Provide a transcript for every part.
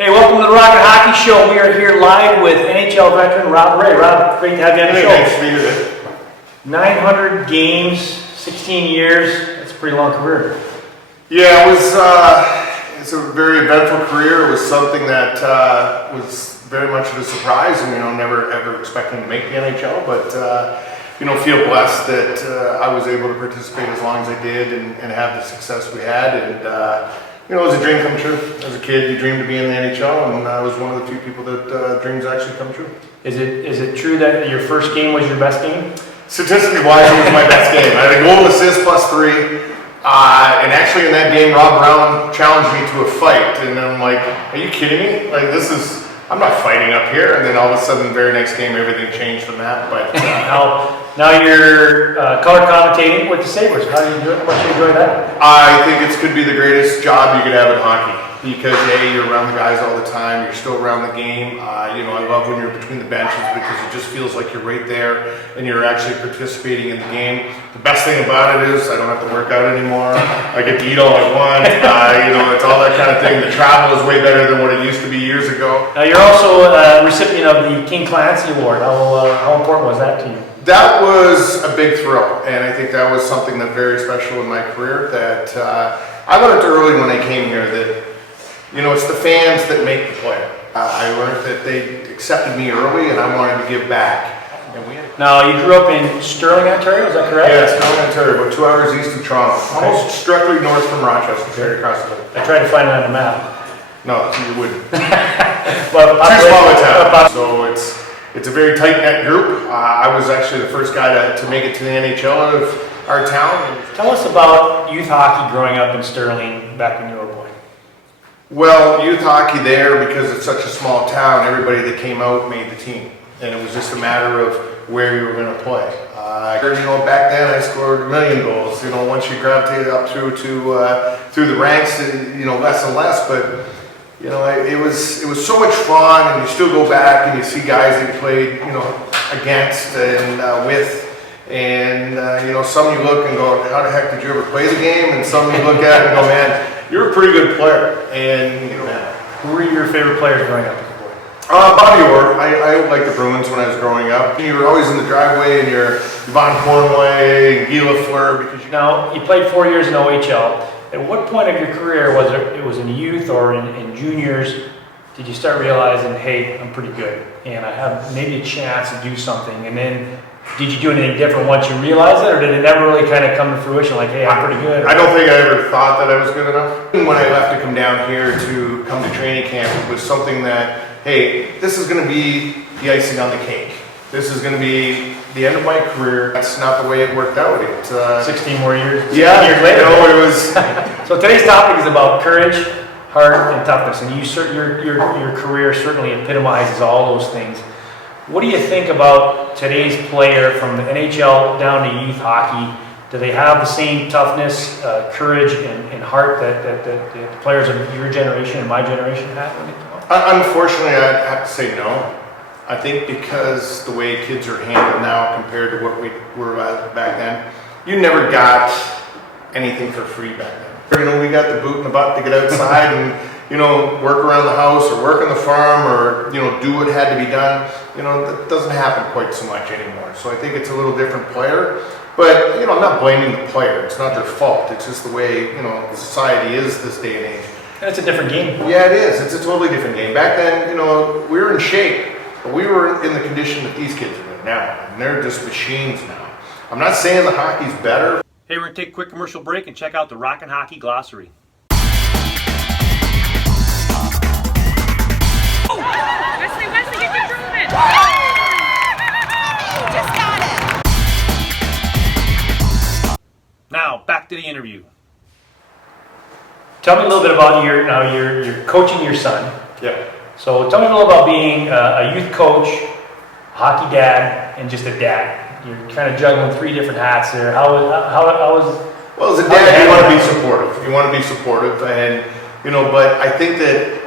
Hey, welcome to the Rock and Hockey Show. We are here live with NHL veteran Rob Ray. Rob, great to have you on the show. Thanks to be here. 900 games, 16 years. That's a pretty long career. Yeah, it's a very eventful career. It was something that was very much of a surprise, and never ever expecting to make the NHL. But feel blessed that I was able to participate as long as I did and have the success we had. And it was a dream come true. As a kid, you dreamed to be in the NHL, and I was one of the few people that dreams actually come true. Is it true that your first game was your best game? Statistically wise, it was my best game. I had a goal, assist, +3. And actually in that game, Rob Brown challenged me to a fight. And I'm like, are you kidding me? Like, I'm not fighting up here. And then all of a sudden, the very next game, everything changed from that. But now you're color commentating with the Sabres. How do you do it? What do you enjoy that? I think it could be the greatest job you could have in hockey. Because you're around the guys all the time. You're still around the game. I love when you're between the benches because it just feels like you're right there and you're actually participating in the game. The best thing about it is I don't have to work out anymore. I get to eat all I want. It's all that kind of thing. The travel is way better than what it used to be years ago. Now you're also a recipient of the King Clancy Award. How important was that to you? That was a big thrill, and I think that was something that very special in my career. That I learned early when I came here that. It's the fans that make the player. I learned that they accepted me early and I wanted to give back. Now, you grew up in Sterling, Ontario, is that correct? Yeah, Sterling, Ontario, about 2 hours east of Toronto. Almost directly north from Rochester, right across the road. I tried to find it on the map. No, you wouldn't. Well, too small a town. So it's a very tight-knit group. I was actually the first guy to make it to the NHL out of our town. Tell us about youth hockey growing up in Sterling back when you were a boy. Well, youth hockey there, because it's such a small town, everybody that came out made the team. And it was just a matter of where you were going to play. Back then I scored 1 million goals. Once you gravitate up through the ranks, less and less. But, it was so much fun, and you still go back and you see guys that you played, against and with. And, some you look and go, how the heck did you ever play the game? And some you look at and go, man, you're a pretty good player. And, who were your favorite players growing up as a boy? Bobby Orr. I liked the Bruins when I was growing up. You were always in the driveway, and you're Yvonne Cornway, Guy Lafleur. Because you played 4 years in OHL. At what point of your career, it was in youth or in juniors, did you start realizing, hey, I'm pretty good, and I have maybe a chance to do something? And then did you do anything different once you realized it, or did it never really kind of come to fruition, like, hey, I'm pretty good? I don't think I ever thought that I was good enough. When I left to come down here to come to training camp, it was something that, hey, this is going to be the icing on the cake. This is going to be the end of my career. That's not the way it worked out. 16 more years? Yeah. Years later. It was... So today's topic is about courage, heart, and toughness, and your career certainly epitomizes all those things. What do you think about today's player from the NHL down to youth hockey? Do they have the same toughness, courage, and heart that the players of your generation and my generation had when they came up? Unfortunately, I'd have to say no. I think because the way kids are handled now compared to what we were back then, you never got anything for free back then. We got the boot in the butt to get outside and work around the house or work on the farm or, do what had to be done. That doesn't happen quite so much anymore. So I think it's a little different player. But, I'm not blaming the player. It's not their fault. It's just the way, society is this day and age. And it's a different game. Yeah, it is. It's a totally different game. Back then, we were in shape, but we were in the condition that these kids are in now. And they're just machines now. I'm not saying the hockey's better. Hey, we're going to take a quick commercial break and check out the Rock and Hockey Glossary. Wesley, get your improvement! Just got it! Now, back to the interview. Tell me a little bit about you're coaching your son. Yeah. So tell me a little about being a youth coach, hockey dad, and just a dad. You're kind of juggling 3 different hats there. How was? Well, as a dad, you want to be supportive. You want to be supportive, and but I think that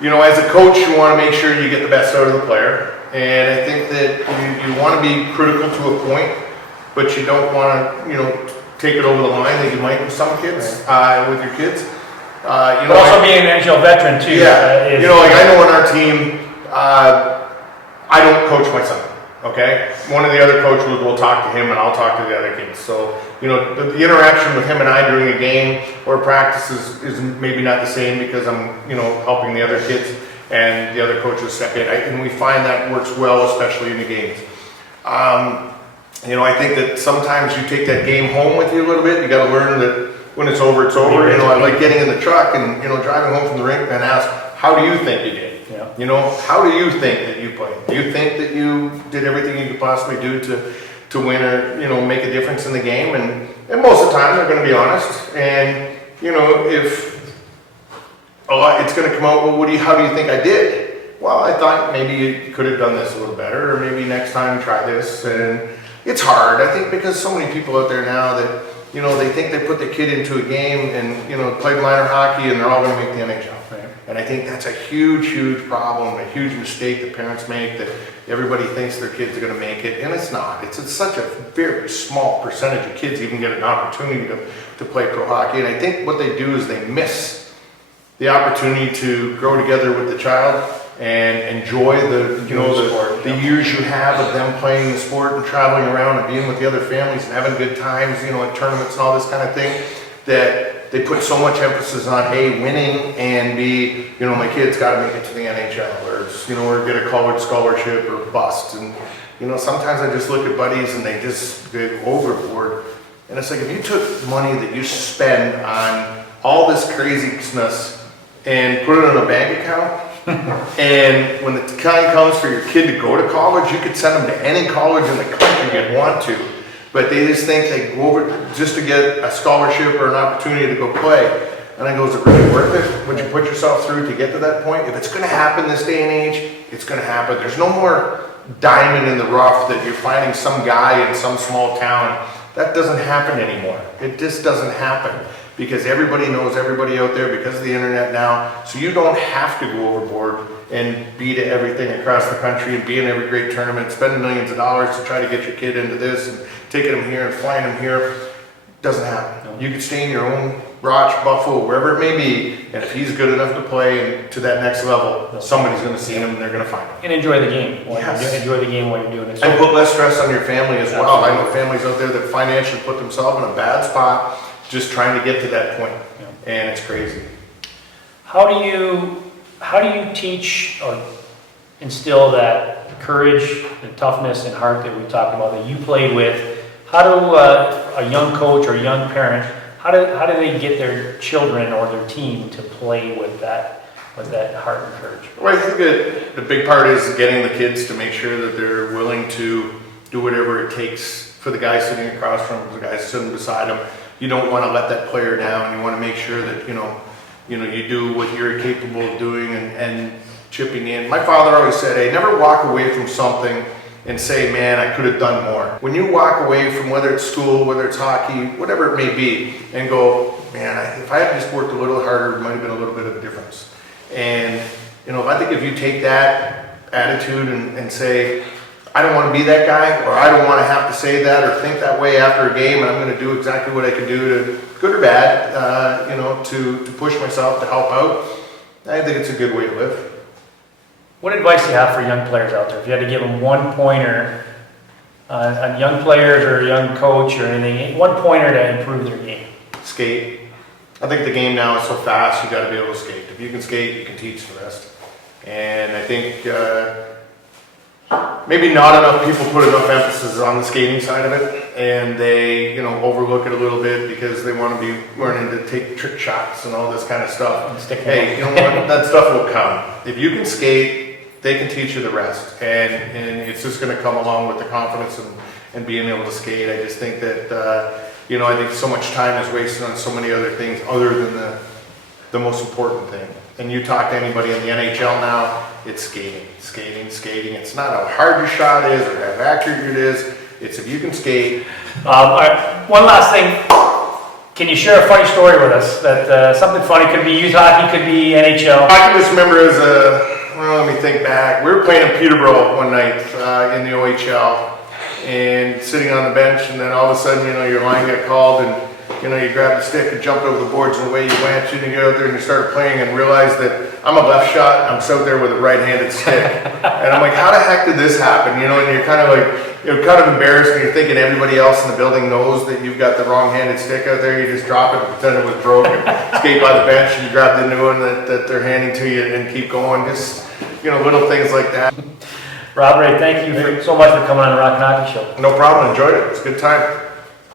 as a coach, you want to make sure you get the best out of the player, and I think that you want to be critical to a point, but you don't want to take it over the line that you might with some kids, with your kids. You But know, also being an NHL veteran too. yeah, is- you know, like I know on our team, I don't coach my son, okay? One of the other coaches will talk to him and I'll talk to the other kids. So, you know, the interaction with him and I during a game or practice is maybe not the same because I'm, you know, helping the other kids and the other coaches step in. And we find that works well, especially in the games. You know, I think that sometimes you take that game home with you a little bit. You got to learn that when it's over, it's over. You know, I like getting in the truck and, you know, driving home from the rink and ask, how do you think you did? Yeah. You know, how do you think that you played? Do you think that you did everything you could possibly do to win or, you know, make a difference in the game? And most of the time they're going to be honest. And, you know, if it's going to come out, well, how do you think I did? Well, I thought maybe you could have done this a little better, or maybe next time try this. And it's hard, I think, because so many people out there now that, you know, they think they put their kid into a game and, you know, played minor hockey and they're all going to make the NHL. Right. And I think that's a huge, huge problem, a huge mistake that parents make, that everybody thinks their kids are going to make it, and it's not. It's such a very small percentage of kids even get an opportunity to play pro hockey. And I think what they do is they miss the opportunity to grow together with the child and enjoy the, you know, the years you have of them playing the sport and traveling around and being with the other families and having good times, you know, at tournaments and all this kind of thing, that they put so much emphasis on, hey, winning and you know, my kid's got to make it to the NHL or, you know, or get a college scholarship or bust. And, you know, sometimes I just look at buddies and they just go overboard. And it's like, if you took money that you spend on all this craziness and put it in a bank account, and when the time comes for your kid to go to college, you could send them to any college in the country you'd want to. But they just think they go over just to get a scholarship or an opportunity to go play. And I go, is it really worth it? What you put yourself through to get to that point? If it's going to happen this day and age, it's going to happen. There's no more diamond in the rough that you're finding some guy in some small town. That doesn't happen anymore. It just doesn't happen. Because everybody knows everybody out there because of the internet now. So you don't have to go overboard and be to everything across the country and be in every great tournament, spend millions of dollars to try to get your kid into this and taking them here and flying them here. Doesn't happen. No. You can stay in your own Roch, Buffalo, wherever it may be, and if he's good enough to play and to that next level, somebody's going to see him and they're going to find him. And enjoy the game. Yes. Enjoy the game while you're doing it. And put less stress on your family as well. I know families out there that financially put themselves in a bad spot just trying to get to that point. Yeah. And it's crazy. How do you teach or instill that courage and toughness and heart that we talked about that you played with? How do a young coach or a young parent, how do they get their children or their team to play with that heart and courage? Well, I think that the big part is getting the kids to make sure that they're willing to do whatever it takes for the guy sitting across from them, the guy sitting beside them. You don't want to let that player down. You want to make sure that, you know, you do what you're capable of doing and chipping in. My father always said, hey, never walk away from something and say, man, I could have done more. When you walk away from whether it's school, whether it's hockey, whatever it may be, and go, man, if I had just worked a little harder, it might have been a little bit of a difference. And, you know, I think if you take that attitude and say, I don't want to be that guy, or I don't want to have to say that or think that way after a game, and I'm going to do exactly what I can do to, good or bad, you know, to push myself to help out. I think it's a good way to live. What advice do you have for young players out there? If you had to give them one pointer on young players or a young coach or anything, one pointer to improve their game? Skate. I think the game now is so fast, you got to be able to skate. If you can skate, you can teach the rest. And I think maybe not enough people put enough emphasis on the skating side of it, and they, you know, overlook it a little bit because they want to be learning to take trick shots and all this kind of stuff. Hey, you know what? That stuff will come. If you can skate, they can teach you the rest, and it's just going to come along with the confidence and being able to skate. I just think that you know, I think so much time is wasted on so many other things other than the most important thing. And you talk to anybody in the NHL now, it's skating, skating, skating. It's not how hard your shot is or how accurate it is. It's if you can skate. All right, one last thing. Can you share a funny story with us? That something funny, could be youth hockey, could be NHL. I can just remember as well, let me think back. We were playing in Peterborough one night in the OHL and sitting on the bench, and then all of a sudden, you know, your line got called, and you know, you grabbed the stick and jumped over the boards and away you went. You didn't get out there and you started playing and realized that I'm a left shot, I'm out there with a right-handed stick. And I'm like, how the heck did this happen? You know, and you're kind of like, you're kind of embarrassed and you're thinking everybody else in the building knows that you've got the wrong-handed stick out there. You just drop it and pretend it was broken. Skate by the bench and you grab the new one that they're handing to you and keep going. Just, you know, little things like that. Rob Ray, thank you so much for coming on the Rock and Hockey Show. No problem, enjoyed it. It's a good time.